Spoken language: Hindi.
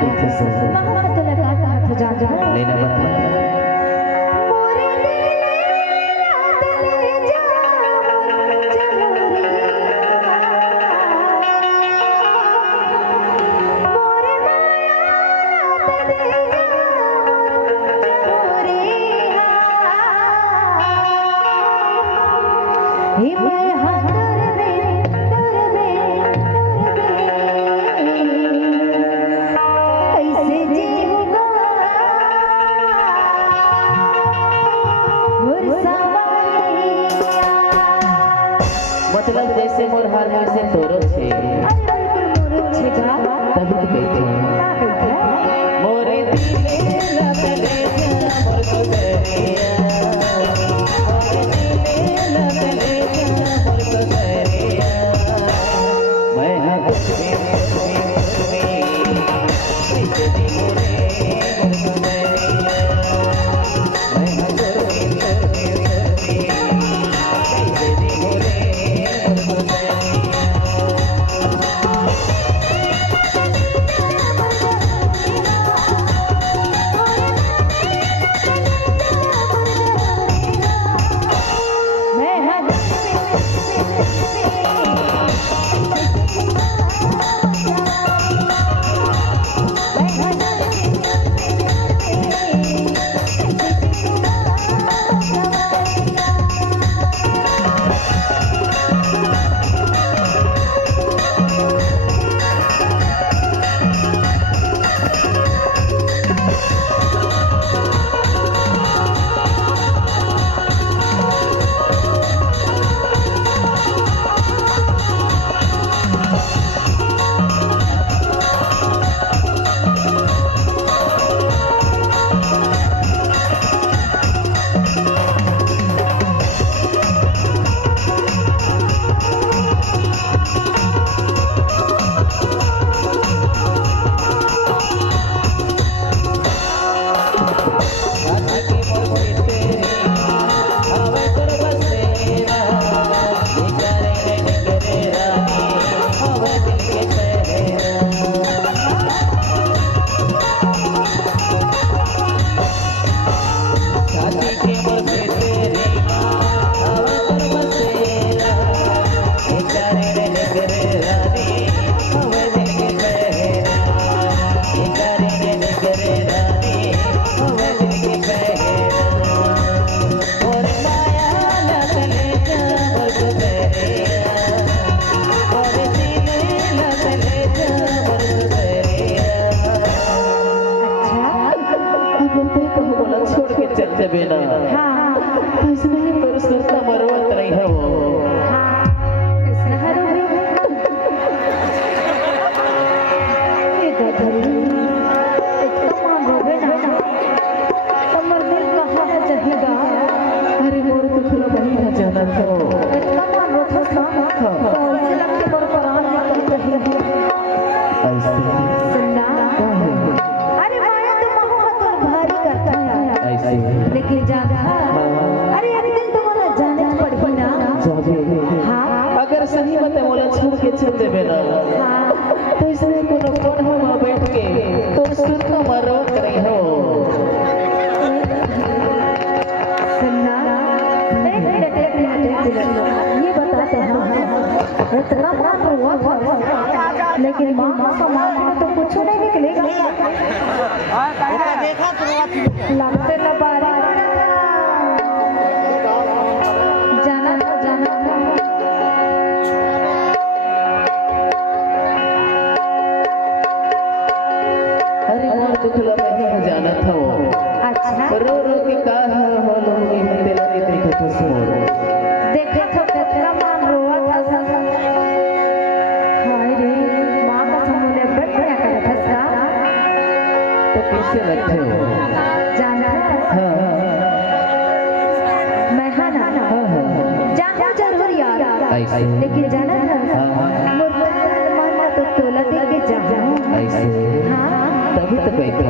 कहते सो मामा तो लगा हाथ जा जा लेना बता मोरे दिल याद ले जा चलो रे मोरे माया याद ले जा चलो रे हे मैं हाथ ऐसे जीऊंगा मतलब जैसे मोर हाल वैसे तोरो छे तभी तो कहते हैं मोरे दिले लगले जा मोर गुजरिया मोरे दिले लगले जा मोर गुजरिया मैं हाँ कुछ भी कैसे दी मोरे मोर गुजरिया मैं हाँ कुछ भी कैसे दी मोरे मोर गुजरिया बेना हाँ इसने पर सरता मरवत रही है वो कृष्ण हरो ये गधरी इतना रोवे ना कमर दिल कहाँ है जहेगा अरे मोर तो खुला बही ना जाना था इतना रोथा था कौन से लगते मोर परान निकल रही ऐसे सुनना अरे माया तो मोहब्बत और भारी करता है ऐसे लेकिन जाना अरे एक दिन तुम्हारा जाने पड़ी ना हाँ अगर सही बात बोले छोड़ के चल देबे ना तो इसने कोनो कोन हम बैठ के तो सुरता मरवत रही हो सुनना एक मिनट ये बताते हैं इतना बात हुआ लेकिन माँ समाज में तो कुछ नहीं निकलेगा देखा लगते न बारी जाना अरे मोर तो खुला बही ना जाना था वो अच्छा रो रो के का हो लोगी हम तेरा नहीं देखा था मोर देखा तो कितना मान रोआ था हाय रे माँ का समूह बढ़िया कर फंसा तो कैसे लगते हो जाना हाँ मैं हाँ ना जाना जरूर यार ऐसे लेकिन जाना था हाँ मुर्गा मानना तो तोला दे के जाना ऐसे हाँ तभी तो कहते